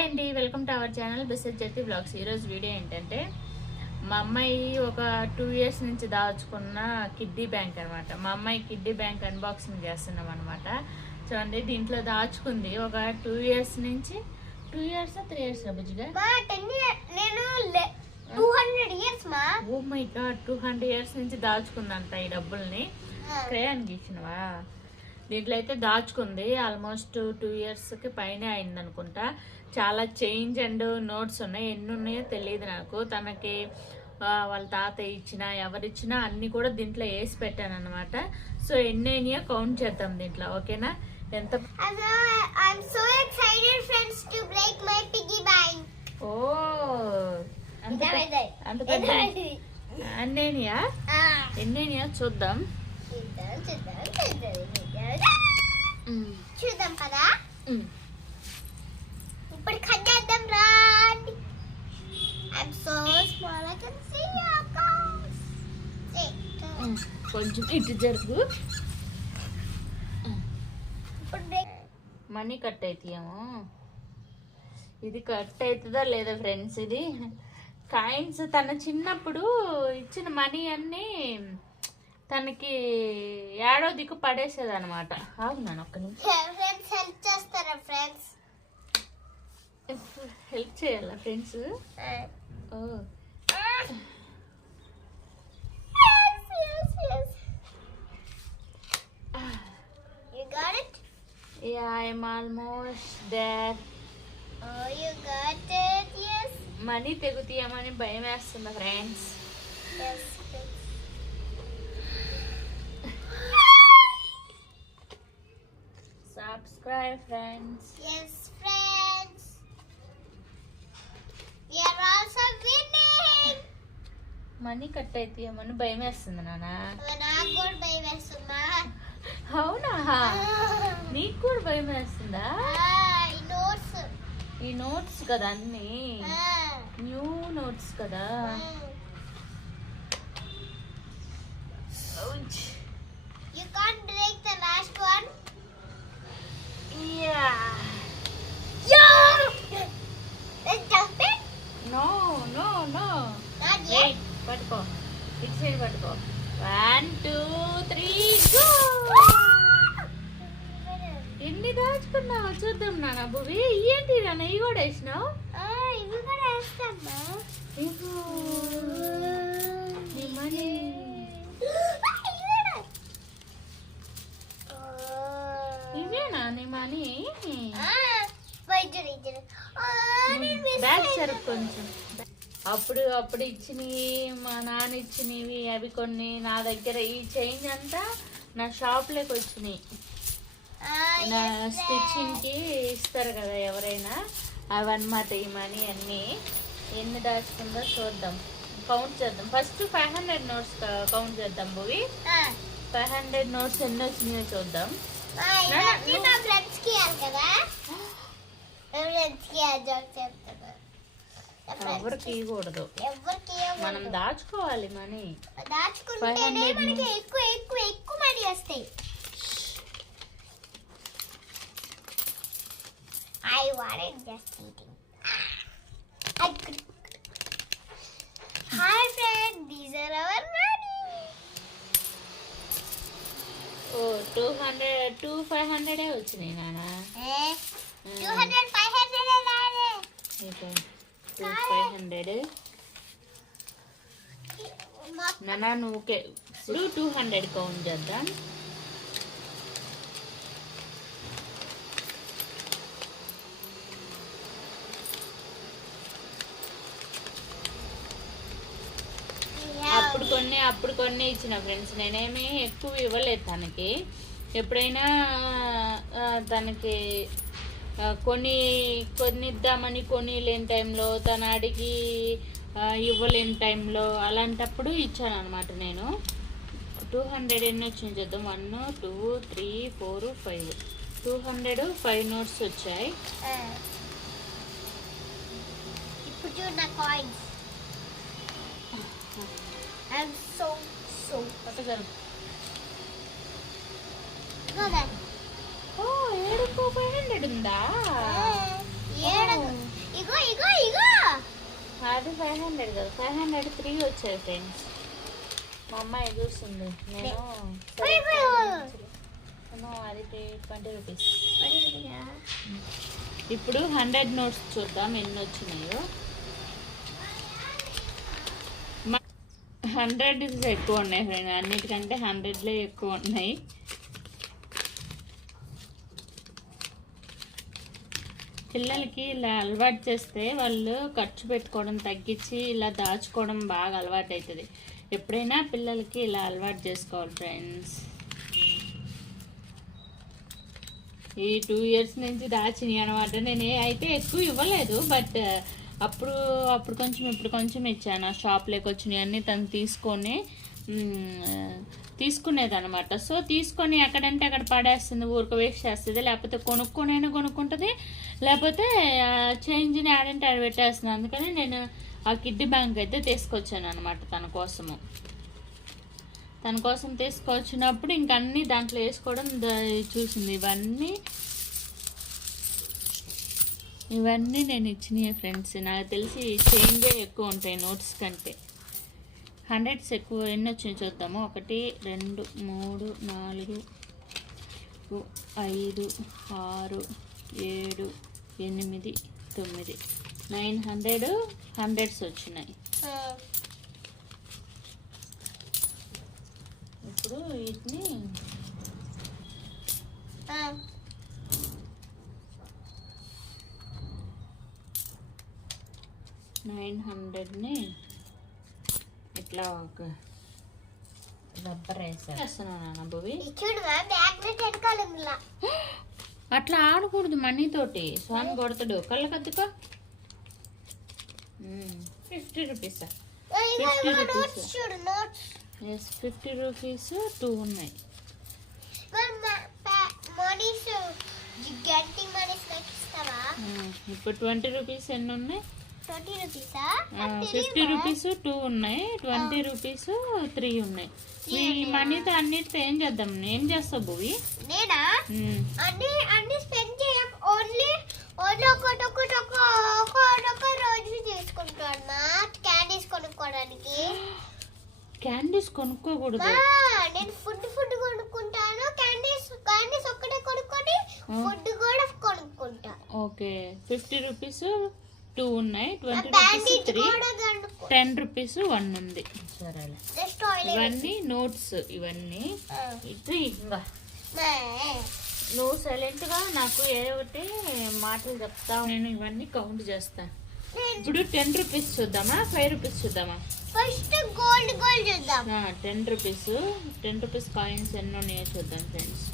Hi అండి, welcome to our channel బిసెట్ జెట్టి బ్లాగ్స్. ఈరోజు వీడియో ఏంటంటే మా అమ్మాయి ఒక 2 years నుంచి దాచుకున్న కిడ్డీ బ్యాంక్ అనమాట. మా అమ్మాయి కిడ్డీ బ్యాంక్ అన్బాక్సింగ్ చేస్తున్నాం అనమాట. చూడండి, దీంట్లో దాచుకుంది ఒక 2 years నుంచి. 2 years 3 years బుజ్జిగా? నేను 200 years మా. ఓ మై గాడ్, 200 years నుంచి దాచుకుందంట ఈ డబ్బుల్ని. క్రేయానికి ఇచ్చినవా? దీంట్లో అయితే దాచుకుంది ఆల్మోస్ట్ 2 yearsకి పైనే అయింది అనుకుంటా. చాలా చేంజ్ అండ్ నోట్స్ ఉన్నాయి. ఎన్ని ఉన్నాయో తెలియదు నాకు. తనకి వాళ్ళ తాతయ్య ఇచ్చినా ఎవరిచ్చినా అన్ని కూడా దీంట్లో వేసి పెట్టాను అనమాట. సో ఎన్ని అయినాయో కౌంట్ చేద్దాం దీంట్లో, ఓకేనా? ఎంత ఓ అంత పెద్ద అన్నయ్యా, ఎన్నైనాయో చూద్దాం. చూద్దాం కదా. ఇప్పుడు కట్టేద్దాం రండి. I'm so small I can see your accounts. కొంచెం ఇటు జరుగు. మనీ కట్ అవుతాయేమో. ఇది కట్ అవుతుందా లేదా ఫ్రెండ్స్? ఇది కాయిన్స్ తన చిన్నప్పుడు ఇచ్చిన మనీ అన్నీ తనకి ఏడో దిక్కు పడేసేది అనమాట. అవునాను ఒక్క నిమిషం. హెల్ప్ చేస్తారా ఫ్రెండ్స్? హెల్ప్ చేయాలా friends? Oh You got it? Yeah, I'm almost there. Oh, you got it. Yes. Money తెగుతాయేమని భయం వేస్తుంది friends. Yes. Subscribe friends. Yes friends. We are also winning. Money cut అయితేమని భయం వేస్తుంది నాన్న. నాకు కూడా భయం వేస్తుందా? అవునా? నీకు కూడా భయం వేస్తుందా? ఈ నోట్స్ కదా అన్ని, న్యూ నోట్స్ కదా. You can't break the last one. Yeah. Let's jump it. No. Not yet. Wait, పట్టుకో. ఇటు సైడ్ పట్టుకో. 1 2 3 go. ఎన్ని దాచుకున్నావు చూద్దాం నాన్న. భువి ఏంటి నాన్న ఇవి కూడా వేసినావు? ఇవి కూడా వేస్తామ్మా. ఇవేనా నీ మనీ? బ్యాగ్ చెరుపు కొంచెం. అప్పుడు ఇచ్చినవి, మా నాన్న ఇచ్చినవి అవి కొన్ని నా దగ్గర. ఈ చేంజ్ అంతా నా షాప్లోకి వచ్చినాయి. నా స్టిచ్చింగ్కి ఇస్తారు కదా ఎవరైనా, అవన్నమాట ఈ మనీ అన్నీ. ఎన్ని దాచుకుందో చూద్దాం, కౌంట్ చేద్దాం. ఫస్ట్ 500 నోట్స్ కౌంట్ చేద్దాం. భూవి 500 నోట్స్ ఎన్ని వచ్చినాయో చూద్దాం. ఎవరికి ఇవ్వకూడదు, మనం దాచుకోవాలి మనీ. దాచుకుంటేనే మనకి ఎక్కువ మనీ వస్తాయి. I wanted just eating. Hi friend, these are our money. Oh, 200 500 వచ్చినాయి నాన్న. 200 500 రాలే. 500 నాన్న. నువ్వు ఇప్పుడు 200 కౌంట్ చేద్దాం. అప్పుడు కొన్ని ఇచ్చిన ఫ్రెండ్స్. నేనేమి ఎక్కువ ఇవ్వలేదు తనకి. ఎప్పుడైనా తనకి కొన్ని ఇద్దామని కొని లేని టైంలో, తను అడిగి ఇవ్వలేని టైంలో, అలాంటప్పుడు ఇచ్చాను అనమాట నేను. 200 ఎన్ని వచ్చినాయి చూద్దాం. 1 2 3 4 5 205 నోట్స్ వచ్చాయి. ఇప్పుడు చూడు నా coins. I'm so పట్టుకోరు. Go then. ఓ 7 500 ఉందా? ఇగో ఇగో అది 500 కదా, 500 3 వచ్చాయి ఫ్రెండ్స్. మా అమ్మాయి చూస్తుంది, నేను అది 20 రూపీస్. ఇప్పుడు 100 నోట్స్ చూద్దాం ఎన్ని వచ్చినాయో. 100 ఎక్కువ ఉన్నాయి ఫ్రెండ్, అన్నిటికంటే 100లే ఎక్కువ ఉన్నాయి. పిల్లలకి ఇలా అలవాటు చేస్తే వాళ్ళు ఖర్చు పెట్టుకోవడం తగ్గించి ఇలా దాచుకోవడం బాగా అలవాటు అవుతుంది. ఎప్పుడైనా పిల్లలకి ఇలా అలవాటు చేసుకోవాలి ఫ్రెండ్స్. ఈ 2 ఇయర్స్ నుంచి దాచినాయి అనమాట. నేను అయితే ఎక్కువ ఇవ్వలేదు, బట్ అప్పుడు కొంచెం ఇప్పుడు కొంచెం ఇచ్చాను. ఆ షాప్లోకి వచ్చినాయి అన్నీ తను తీసుకునేది అనమాట. సో తీసుకొని ఎక్కడంటే అక్కడ పడేస్తుంది, ఊరికి వేస్ట్ చేస్తుంది, లేకపోతే కొనుక్కుంటుంది, లేకపోతే చేంజ్ని ఆడంటే ఆడ పెట్టేస్తుంది. అందుకని నేను ఆ కిడ్డీ బ్యాంక్ అయితే తీసుకొచ్చాను అనమాట తన కోసం తీసుకొచ్చినప్పుడు ఇంక అన్నీ దాంట్లో వేసుకోవడం చూసింది. ఇవన్నీ నేను ఇచ్చినాయి ఫ్రెండ్స్. నాకు తెలిసి చేంజే ఎక్కువ ఉంటాయి నోట్స్ కంటే. 100s ఎక్కువ ఎన్ని వచ్చినాయి చూద్దాము. 1 2 3 4 5 6 7 8 9 900 100s వచ్చినాయి. ఇప్పుడు వీటిని 900ని ఇట్లా ఒక రబ్బర్ వేసేస్తున్నాను భూవి. అట్లా ఆడకూడదు మనీతోటి, స్వామి కొడతాడు. కళ్ళ కద్దుకో. 50 రూపీస్ 50 రూపీస్ 2 ఉన్నాయి. ఇప్పుడు 20 రూపీస్ ఎన్ని ఉన్నాయి? 50 రూపీస్ 2 ఉన్నాయి, 20 రూపీస్ 3 ఉన్నాయి. ఈ మనీతో అన్నిటితో ఏం చేద్దాం? ఏం చేస్తావు భూవి? నేనా అన్ని స్పెండ్ చేయం, ఓన్లీ ఒక రోజు చేసుకుంటాను. క్యాండీస్ కొనుక్కోవడానికి. క్యాండీస్ కొనుక్కోకూడదు. నేను ఫుడ్ కొనుక్కుంటాను. క్యాండీస్ ఒక్కటే కొనుక్కొని ఫుడ్ కూడా కొనుక్కుంటా. ఓకే, 50 రూపీస్ 2 ఉన్నాయి, 20 రూపీస్ 3, 10 రూపీస్ 1 ఉంది. సరేలే, ఇవన్నీ నోట్స్. ఇవన్నీ నువ్వు సైలెంట్గా నాకు ఏదో ఒకటి మాటలు చెప్తావు, నేను ఇవన్నీ కౌంట్ చేస్తాను. ఇప్పుడు 10 రూపీస్ చూద్దామా, 5 రూపీస్ చూద్దామా? ఫస్ట్ గోల్డ్ చూద్దాం. 10 రూపీస్ కాయిన్స్ ఎన్ని ఉన్నాయో చూద్దాం ఫ్రెండ్స్.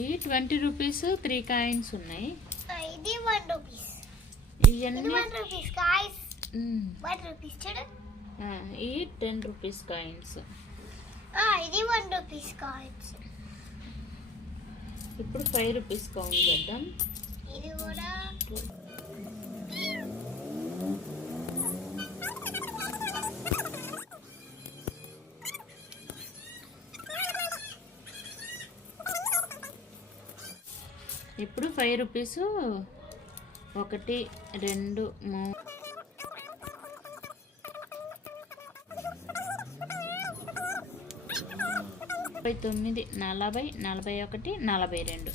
ఈ 20 రూపీస్ 3 కాయిన్స్ ఉన్నాయి. ఇది 1 రూపీస్. ఇవన్నీ 1 రూపీస్ కాయిన్స్. 1 రూపీస్ చూడు. ఈ 10 రూపీస్ కాయిన్స్. ఇది 1 రూపీస్ కాయిన్స్. ఇప్పుడు 5 రూపీస్ కౌంట్ చేద్దాం. ఇది కూడా ఇప్పుడు 5 రూపీస్ 1 2 3 39 40 41 42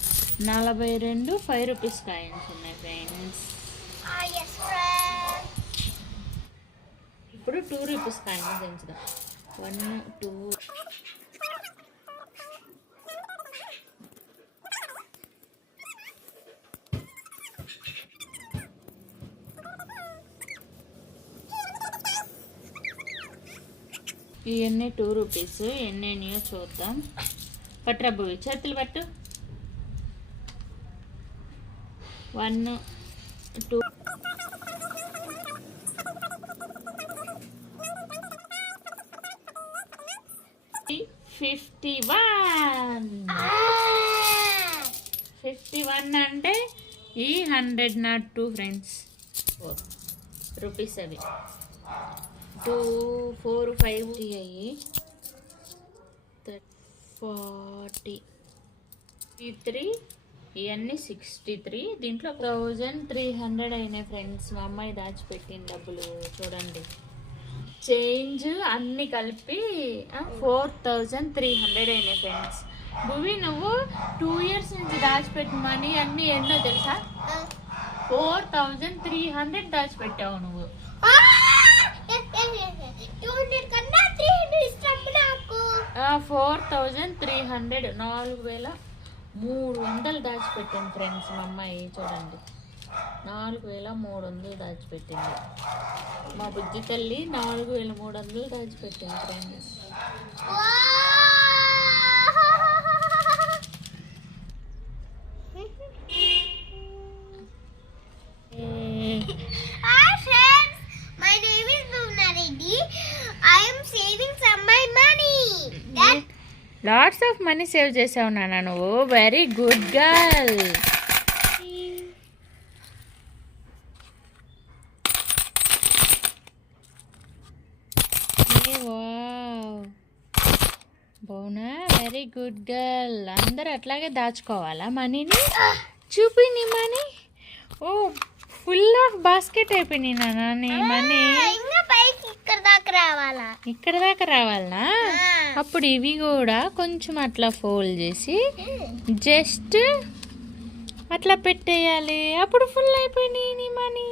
42 5 రూపీస్ కాయిన్స్ ఉన్నాయి ఫ్రెండ్స్. ఇప్పుడు 2 రూపీస్ కాయిన్స్ ఎంచుదాం. 1 2 ఇవన్నీ 2 రూపీస్ ఎన్ని అయినాయో చూద్దాం. పట్రబ్బు చేతులు పట్టు. 1 2 51 అంటే ఈ 100 నాట్ 2 ఫ్రెండ్స్. రూపీస్ అవి 2 4 5 అయ్యి 40 3 ఇవన్నీ 63. దీంట్లో 1300 అయినాయి ఫ్రెండ్స్. మా అమ్మాయి దాచిపెట్టిన డబ్బులు చూడండి. చేంజ్ అన్నీ కలిపి 4300 అయినాయి ఫ్రెండ్స్. భువి నువ్వు 2 years నుంచి దాచిపెట్టిన మనీ అన్నీ ఎన్నో తెలుసా? 4300 దాచిపెట్టావు నువ్వు. 200 కన్నా 300 ఇష్టం నాకు. 4300 4300 దాచిపెట్టింది ఫ్రెండ్స్. మా అమ్మాయి చూడండి 4300 దాచిపెట్టింది. మా బుజ్జి తల్లి 4300 దాచిపెట్టింది friends. Hi friends, my name is Bhuvna Reddy. I am saving some my money. Lots of money save చేసావు నాన్న నువ్వు. Very good girl. బౌనా వెరీ గుడ్ గర్ల్. అందరు అట్లాగే దాచుకోవాలా మనీని? చూపి నీ మనీ. ఓ ఫుల్ ఆఫ్ బాస్కెట్ అయిపోయినాయి నాన్న నీ మనీ. ఇంకా పైకి ఇక్కడ దాకా రావాలా? ఇక్కడ దాకా రావాలనా? అప్పుడు ఇవి కూడా కొంచెం అట్లా ఫోల్డ్ చేసి జస్ట్ అట్లా పెట్టేయాలి. అప్పుడు ఫుల్ అయిపోయినాయి నీ మనీ.